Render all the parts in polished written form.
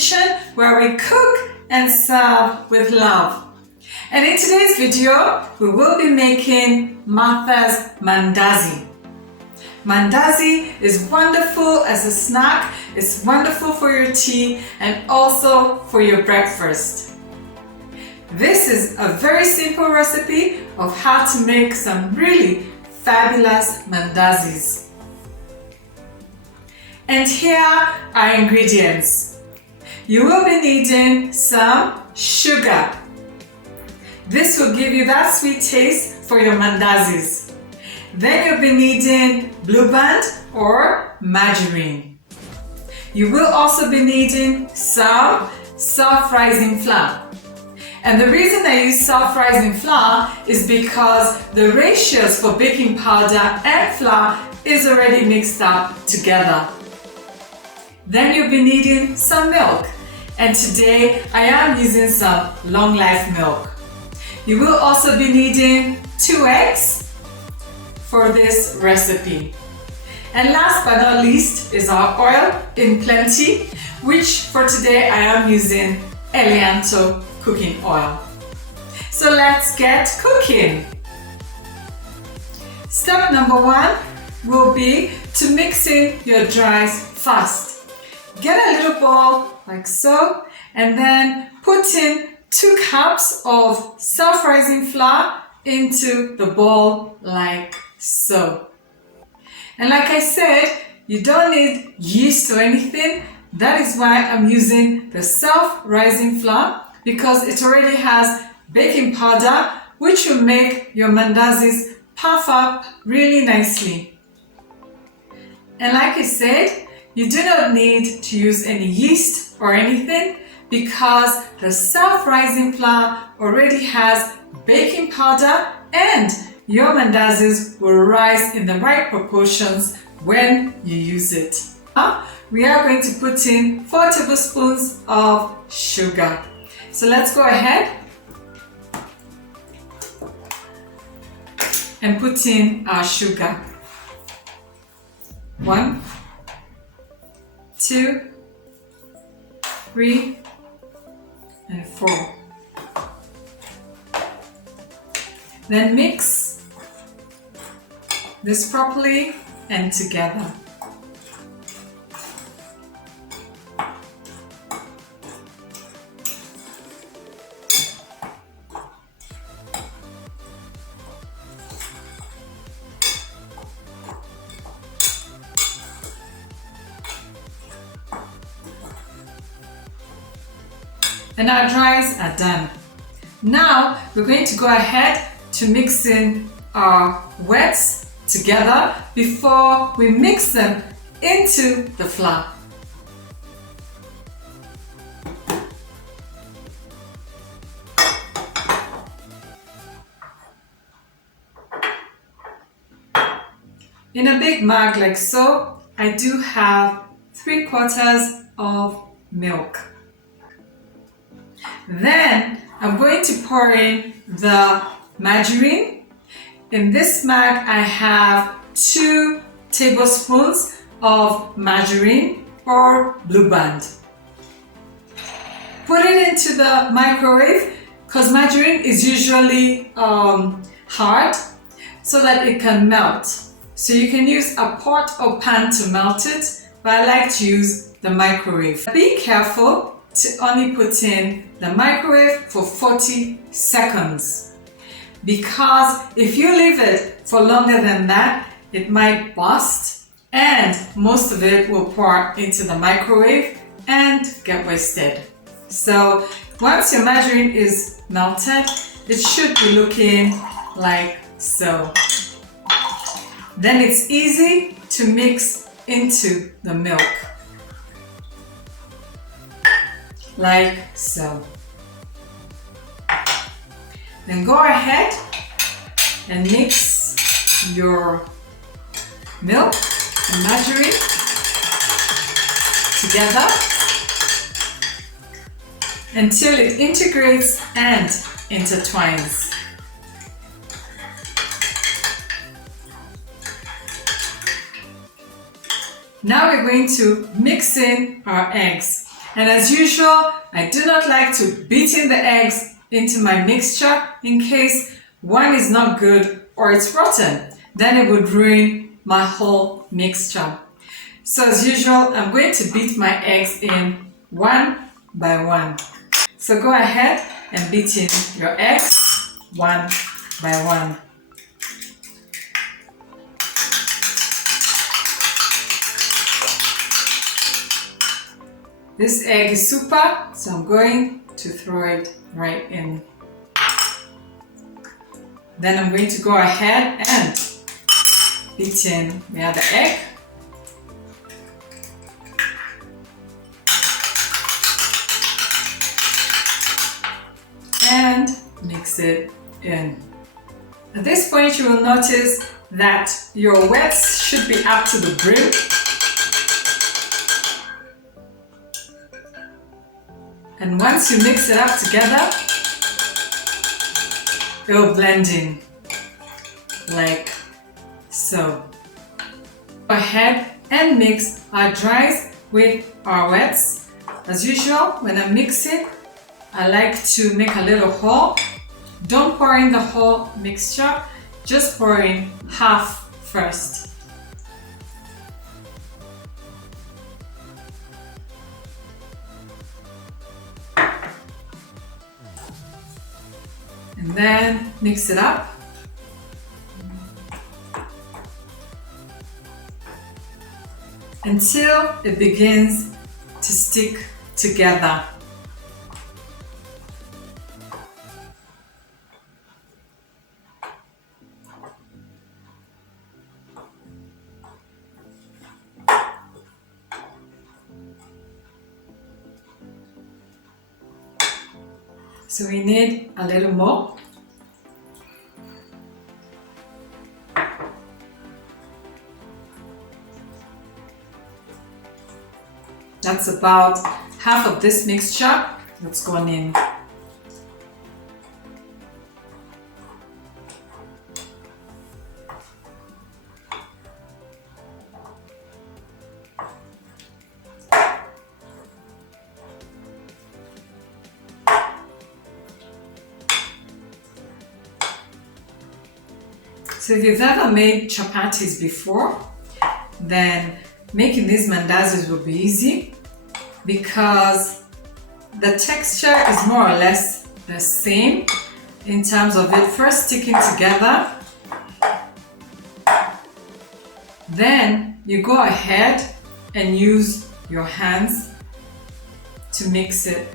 kitchen where we cook and serve with love. And in today's video, we will be making Martha's Mandazi. Mandazi is wonderful as a snack, it's wonderful for your tea and also for your breakfast. This is a very simple recipe of how to make some really fabulous mandazis. And here are ingredients. You will be needing some sugar. This will give you that sweet taste for your mandazis. Then you'll be needing Blue Band or margarine. You will also be needing some self-rising flour. And the reason I use self-rising flour is because the ratios for baking powder and flour is already mixed up together. Then you'll be needing some milk. And today I am using some long life milk. You will also be needing 2 eggs for this recipe. And last but not least is our oil in plenty, which for today I am using Elianto cooking oil. So let's get cooking. Step number 1 will be to mix in your dries first. Get a little bowl like so and then put in 2 cups of self-rising flour into the bowl like so. And like I said, you don't need yeast or anything. That is why I'm using the self-rising flour, because it already has baking powder, which will make your mandazis puff up really nicely. And like I said, you do not need to use any yeast or anything because the self-rising flour already has baking powder and your mandazis will rise in the right proportions when you use it. Now, we are going to put in 4 tablespoons of sugar. So let's go ahead and put in our sugar. 1, 2, 3, and 4. Then mix this properly and together. And our dries are done. Now we're going to go ahead to mix in our wets together before we mix them into the flour. In a big mug like so, I do have 3/4 of milk. Then I'm going to pour in the margarine. In this mug I have 2 tablespoons of margarine or Blue Band. Put it into the microwave because margarine is usually hard so that it can melt. So you can use a pot or pan to melt it, but I like to use the microwave. Be careful to only put in the microwave for 40 seconds because if you leave it for longer than that, it might burst and most of it will pour into the microwave and get wasted. So once your margarine is melted, it should be looking like so. Then it's easy to mix into the milk. Like so. Then go ahead and mix your milk and margarine together until it integrates and intertwines. Now we're going to mix in our eggs. And as usual, I do not like to beat in the eggs into my mixture in case one is not good or it's rotten. Then it would ruin my whole mixture. So as usual, I'm going to beat my eggs in one by one. So go ahead and beat in your eggs one by one. This egg is super, so I'm going to throw it right in. Then I'm going to go ahead and beat in the other egg. And mix it in. At this point, you will notice that your wets should be up to the brim. And once you mix it up together, it will blend in like so. Go ahead and mix our dries with our wets. As usual, when I mix it, I like to make a little hole. Don't pour in the whole mixture, just pour in half first. And then mix it up. Until it begins to stick together. So we need a little more. That's about half of this mixture that's gone in. So if you've ever made chapatis before, then making these mandazis will be easy because the texture is more or less the same in terms of it first sticking together. Then you go ahead and use your hands to mix it.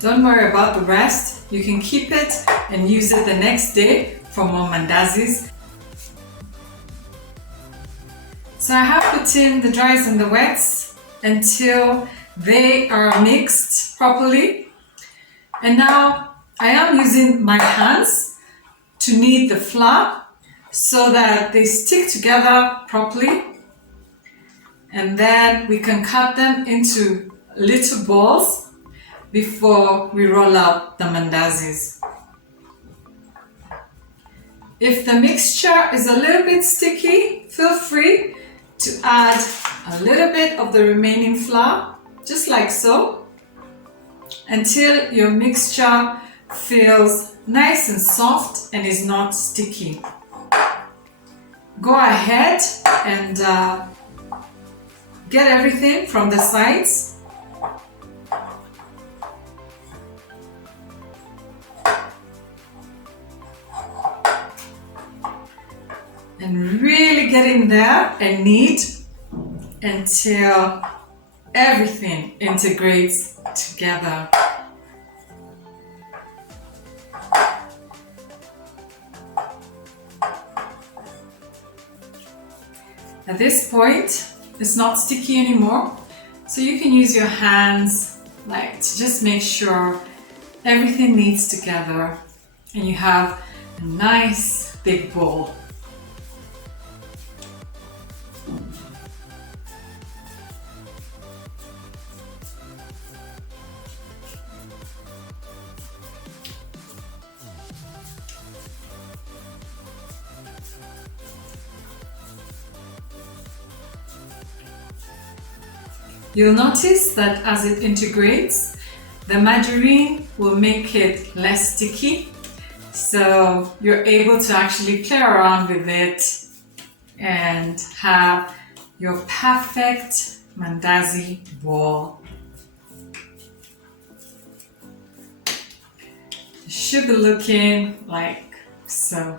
Don't worry about the rest. You can keep it and use it the next day for more mandazis. So I have put in the dries and the wets until they are mixed properly. And now I am using my hands to knead the flour so that they stick together properly. And then we can cut them into little balls before we roll out the mandazis. If the mixture is a little bit sticky, feel free to add a little bit of the remaining flour, just like so, until your mixture feels nice and soft and is not sticky. Go ahead and get everything from the sides. And really get in there and knead until everything integrates together. At this point, it's not sticky anymore, so you can use your hands to just make sure everything kneads together and you have a nice big bowl. You'll notice that as it integrates, the margarine will make it less sticky, so you're able to actually play around with it and have your perfect Mandazi ball. It should be looking like so.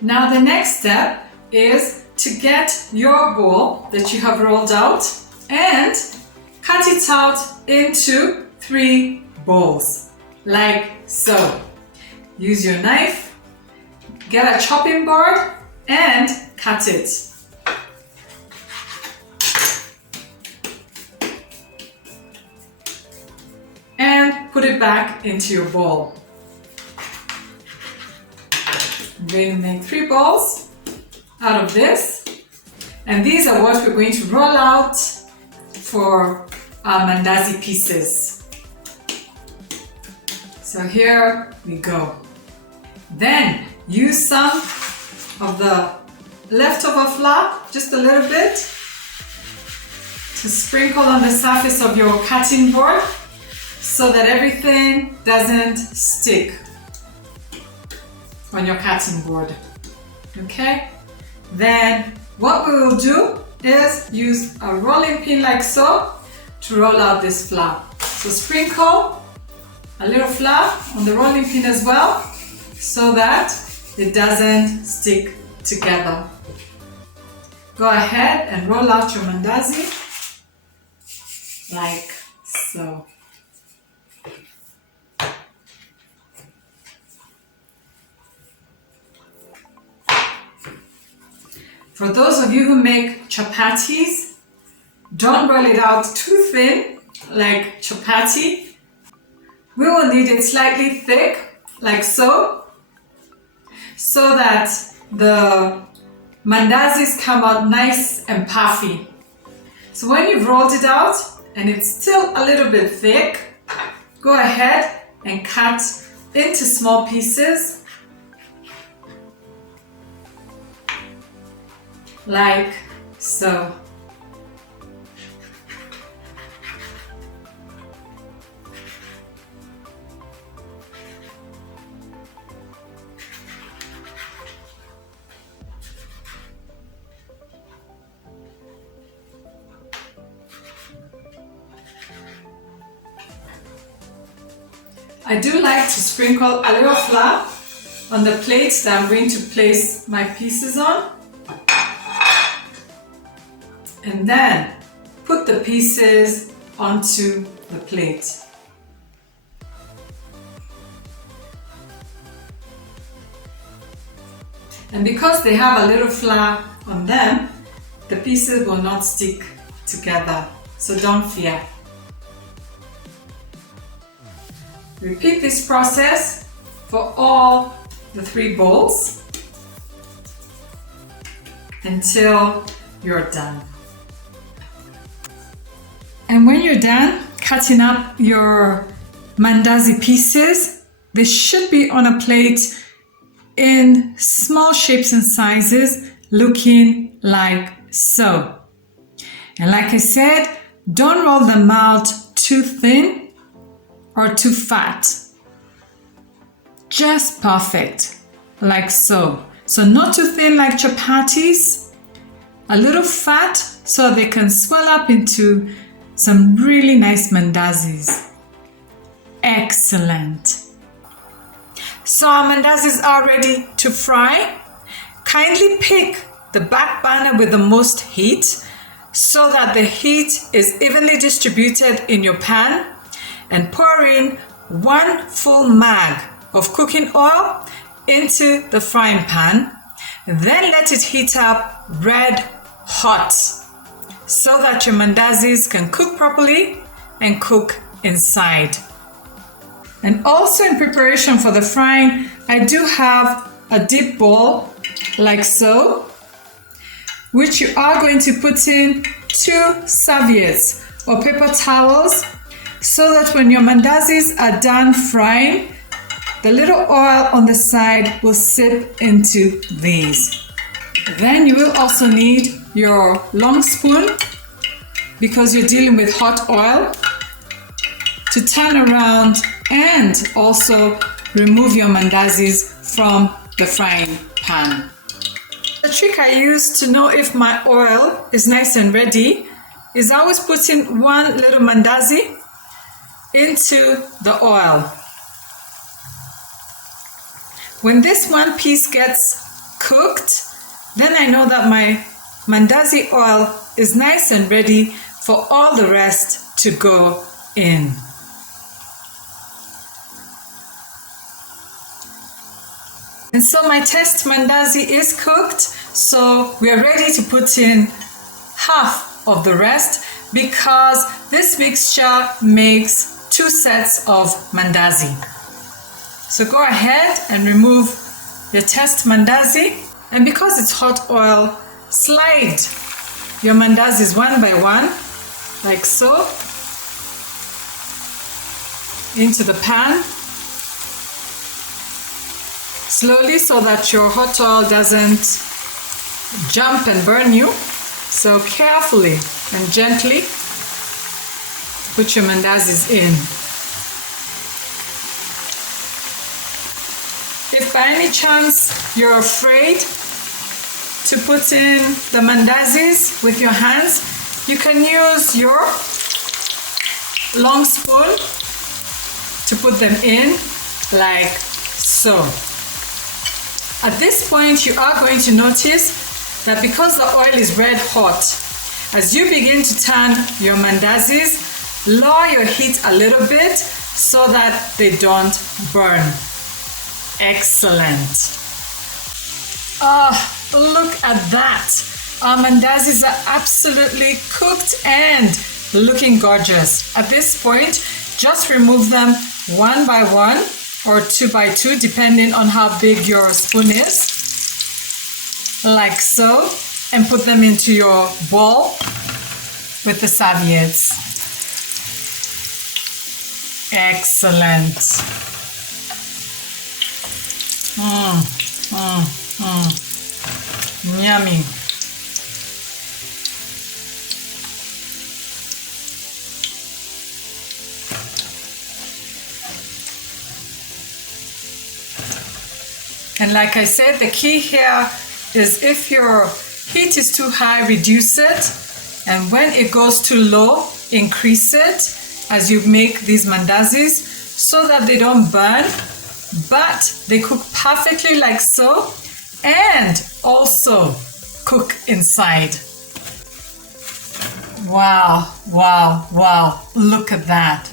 Now the next step is to get your ball that you have rolled out and cut it out into 3 balls, like so. Use your knife, get a chopping board and cut it. And put it back into your ball. I'm going to make 3 balls out of this, and these are what we're going to roll out for our Mandazi pieces. So here we go. Then use some of the leftover flour, just a little bit, to sprinkle on the surface of your cutting board so that everything doesn't stick on your cutting board. Okay? Then what we will do is use a rolling pin like so to roll out this flour. So sprinkle a little flour on the rolling pin as well so that it doesn't stick together. Go ahead and roll out your Mandazi like so. For those of you who make chapatis, don't roll it out too thin like chapati. We will need it slightly thick like so that the mandazis come out nice and puffy. So when you've rolled it out and it's still a little bit thick, go ahead and cut into small pieces like so. I do like to sprinkle a little flour on the plate that I'm going to place my pieces on, and then put the pieces onto the plate. And because they have a little flour on them, the pieces will not stick together, so don't fear. Repeat this process for all the 3 bowls until you're done. And when you're done cutting up your Mandazi pieces, they should be on a plate in small shapes and sizes, looking like so. And like I said, don't roll them out too thin or too fat. Just perfect, like so. So not too thin like chapatis, a little fat so they can swell up into some really nice mandazis. Excellent. So our mandazis are ready to fry. Kindly pick the back burner with the most heat so that the heat is evenly distributed in your pan, and pour in 1 full mag of cooking oil into the frying pan. Then let it heat up red hot so that your mandazis can cook properly and cook inside. And also in preparation for the frying, I do have a deep bowl like so, which you are going to put in 2 serviettes or paper towels so that when your mandazis are done frying, the little oil on the side will sip into these. Then you will also need your long spoon, because you're dealing with hot oil, to turn around and also remove your mandazis from the frying pan. The trick I use to know if my oil is nice and ready is I always put in one little mandazi into the oil. When this one piece gets cooked, then I know that my mandazi oil is nice and ready for all the rest to go in. And so my test mandazi is cooked, so we are ready to put in half of the rest, because this mixture makes 2 sets of mandazi. So go ahead and remove your test mandazi, and because it's hot oil, slide your mandazis one by one, like so, into the pan. Slowly, so that your hot oil doesn't jump and burn you. So carefully and gently put your mandazis in. If by any chance you're afraid to put in the mandazis with your hands, you can use your long spoon to put them in, like so. At this point, you are going to notice that because the oil is red hot, as you begin to turn your mandazis, lower your heat a little bit so that they don't burn. Excellent. Look at that. Our mandazis are absolutely cooked and looking gorgeous. At this point, just remove them one by one, or 2 by 2, depending on how big your spoon is, like so, and put them into your bowl with the serviettes. Excellent. Yummy. And like I said, the key here is if your heat is too high, reduce it. And when it goes too low, increase it as you make these mandazis, so that they don't burn, but they cook perfectly like so, and also cook inside. Wow, wow, wow. Look at that.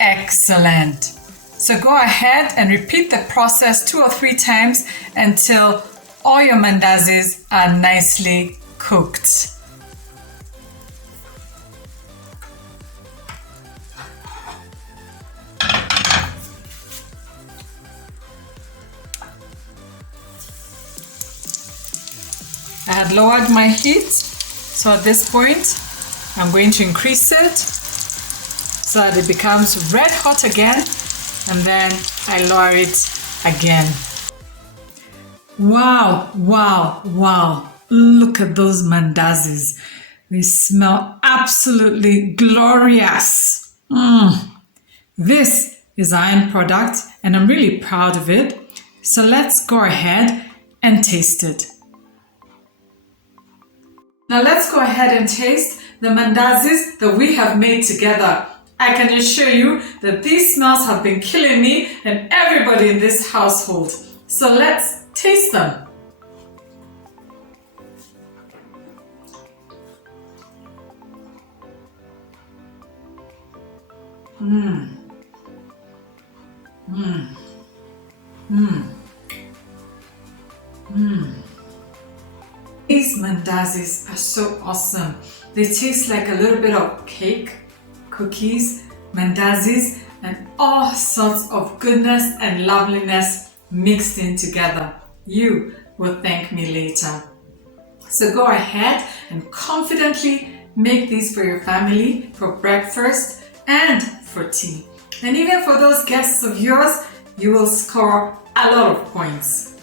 Excellent. So go ahead and repeat the process 2 or 3 times until all your mandazis are nicely cooked. I had lowered my heat, so at this point I'm going to increase it so that it becomes red hot again, and then I lower it again. Wow, wow, wow. Look at those mandazis. They smell absolutely glorious. This is our end product and I'm really proud of it. So let's go ahead and taste it. Now let's go ahead and taste the mandazis that we have made together. I can assure you that these smells have been killing me and everybody in this household. So let's taste them. These mandazis are so awesome. They taste like a little bit of cake, cookies, mandazis, and all sorts of goodness and loveliness mixed in together. You will thank me later. So go ahead and confidently make these for your family, for breakfast and for tea. And even for those guests of yours, you will score a lot of points.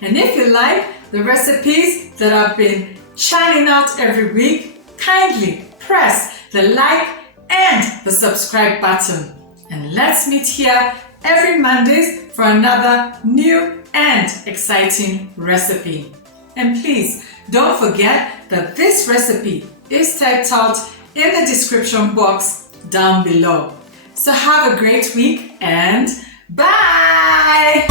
And if you like, the recipes that I've been churning out every week, kindly press the like and the subscribe button. And let's meet here every Mondays for another new and exciting recipe. And please don't forget that this recipe is typed out in the description box down below. So have a great week and bye!